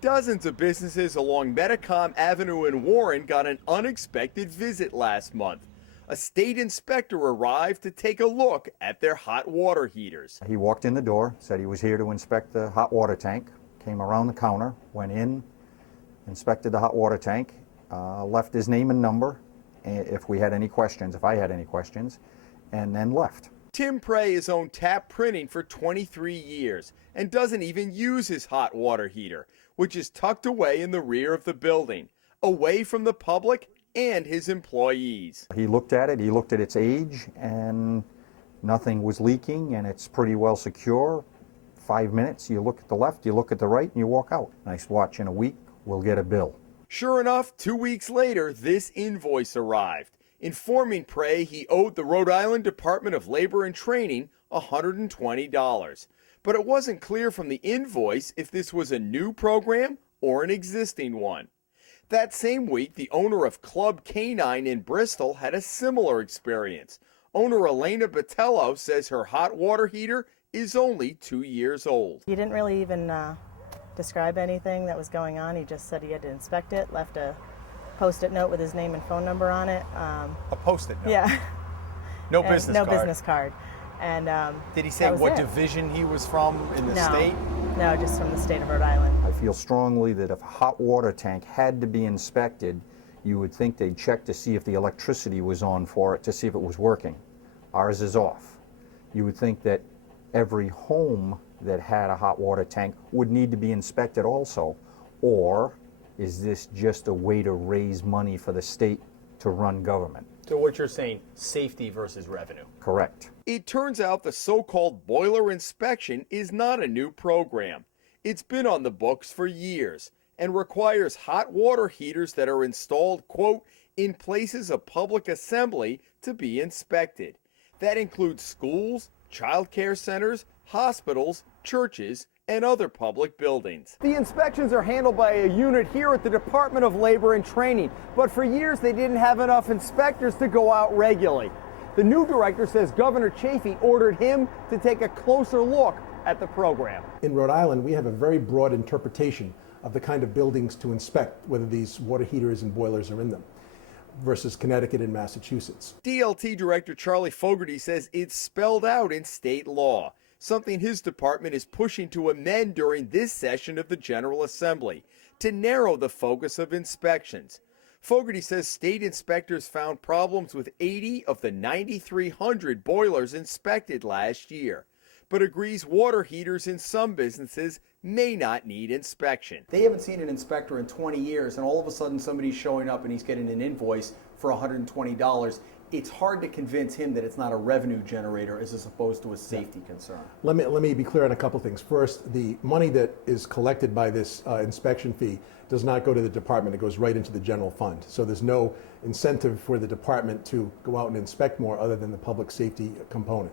Dozens of businesses along Metacom Avenue in Warren got an unexpected visit last month. A state inspector arrived to take a look at their hot water heaters. He walked in the door, said he was here to inspect the hot water tank, came around the counter, went in, inspected the hot water tank, left his name and number if we had any questions, if I had any questions, and then left. Tim Prey has owned Tap Printing for 23 years and doesn't even use his hot water heater, which is tucked away in the rear of the building, away from the public and his employees. He looked at it, he looked at its age, and nothing was leaking, and it's pretty well secure. 5 minutes, you look at the left, you look at the right, and you walk out. Nice watch. In a week, we'll get a bill. Sure enough, 2 weeks later, this invoice arrived, informing Prey he owed the Rhode Island Department of Labor and Training $120. But it wasn't clear from the invoice if this was a new program or an existing one. That same week, the owner of Club Canine in Bristol had a similar experience. Owner Elena Botello says her hot water heater is only 2 years old. He didn't really even describe anything that was going on. He just said he had to inspect it, left a Post-it note with his name and phone number on it. A Post-it note? Yeah. No business card? No business card. And did he say what division he was from in the state? No, just from the state of Rhode Island. I feel strongly that if a hot water tank had to be inspected, you would think they'd check to see if the electricity was on for it, to see if it was working. Ours is off. You would think that every home that had a hot water tank would need to be inspected also. Or is this just a way to raise money for the state to run government? So what you're saying, safety versus revenue. Correct. It turns out the so-called boiler inspection is not a new program. It's been on the books for years and requires hot water heaters that are installed, quote, in places of public assembly to be inspected. That includes schools, child care centers, hospitals, churches, and other public buildings. The inspections are handled by a unit here at the Department of Labor and Training, but for years they didn't have enough inspectors to go out regularly. The new director says Governor Chafee ordered him to take a closer look at the program. In Rhode Island, we have a very broad interpretation of the kind of buildings to inspect, whether these water heaters and boilers are in them, versus Connecticut and Massachusetts. DLT Director Charlie Fogarty says it's spelled out in state law, something his department is pushing to amend during this session of the General Assembly to narrow the focus of inspections. Fogarty says state inspectors found problems with 80 of the 9,300 boilers inspected last year, but agrees water heaters in some businesses may not need inspection. They haven't seen an inspector in 20 years, and all of a sudden somebody's showing up and he's getting an invoice for $120. It's hard to convince him that it's not a revenue generator as opposed to a safety concern. Let me be clear on a couple things. First, the money that is collected by this inspection fee does not go to the department. It goes right into the general fund. So there's no incentive for the department to go out and inspect more other than the public safety component.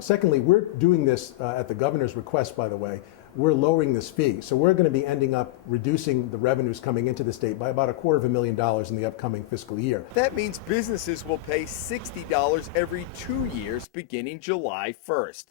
Secondly, we're doing this at the governor's request, by the way. We're lowering this fee. So we're going to be ending up reducing the revenues coming into the state by about $250,000 in the upcoming fiscal year. That means businesses will pay $60 every 2 years beginning July 1st.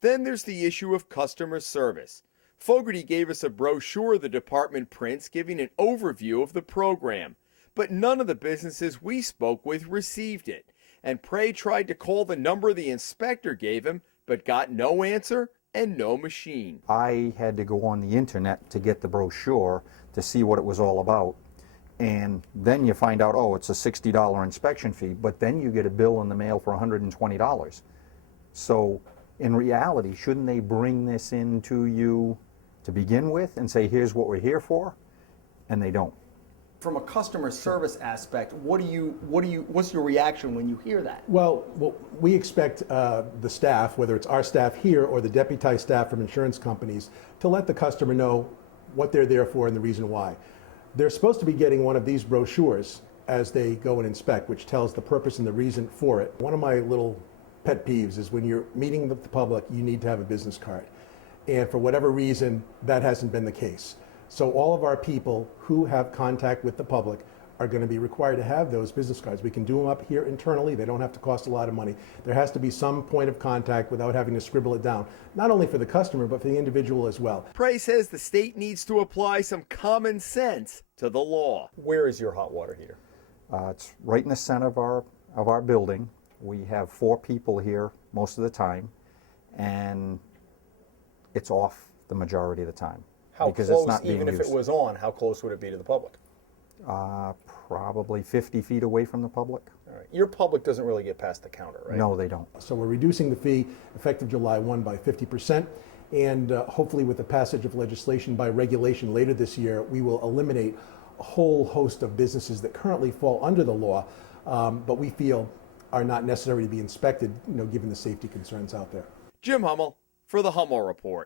Then there's the issue of customer service. Fogarty gave us a brochure the department prints giving an overview of the program, but none of the businesses we spoke with received it. And Prey tried to call the number the inspector gave him, but got no answer and no machine. I had to go on the internet to get the brochure to see what it was all about. And then you find out, oh, it's a $60 inspection fee, but then you get a bill in the mail for $120. So in reality, shouldn't they bring this into you to begin with and say, here's what we're here for? And they don't. From a customer service aspect, what's your reaction when you hear that? Well, we expect the staff, whether it's our staff here or the deputized staff from insurance companies, to let the customer know what they're there for and the reason why. They're supposed to be getting one of these brochures as they go and inspect, which tells the purpose and the reason for it. One of my little pet peeves is when you're meeting with the public, you need to have a business card. And for whatever reason, that hasn't been the case. So all of our people who have contact with the public are going to be required to have those business cards. We can do them up here internally. They don't have to cost a lot of money. There has to be some point of contact without having to scribble it down, not only for the customer, but for the individual as well. Prey says the state needs to apply some common sense to the law. Where is your hot water heater? It's right in the center of our building. We have 4 people here most of the time, and it's off the majority of the time. How because close, it's not being even if used. it was on, how close would it be to the public? Probably 50 feet away from the public. All right. Your public doesn't really get past the counter, right? No, they don't. So we're reducing the fee effective July 1 by 50%. And hopefully with the passage of legislation by regulation later this year, we will eliminate a whole host of businesses that currently fall under the law, but we feel are not necessary to be inspected, given the safety concerns out there. Jim Hummel for the Hummel Report.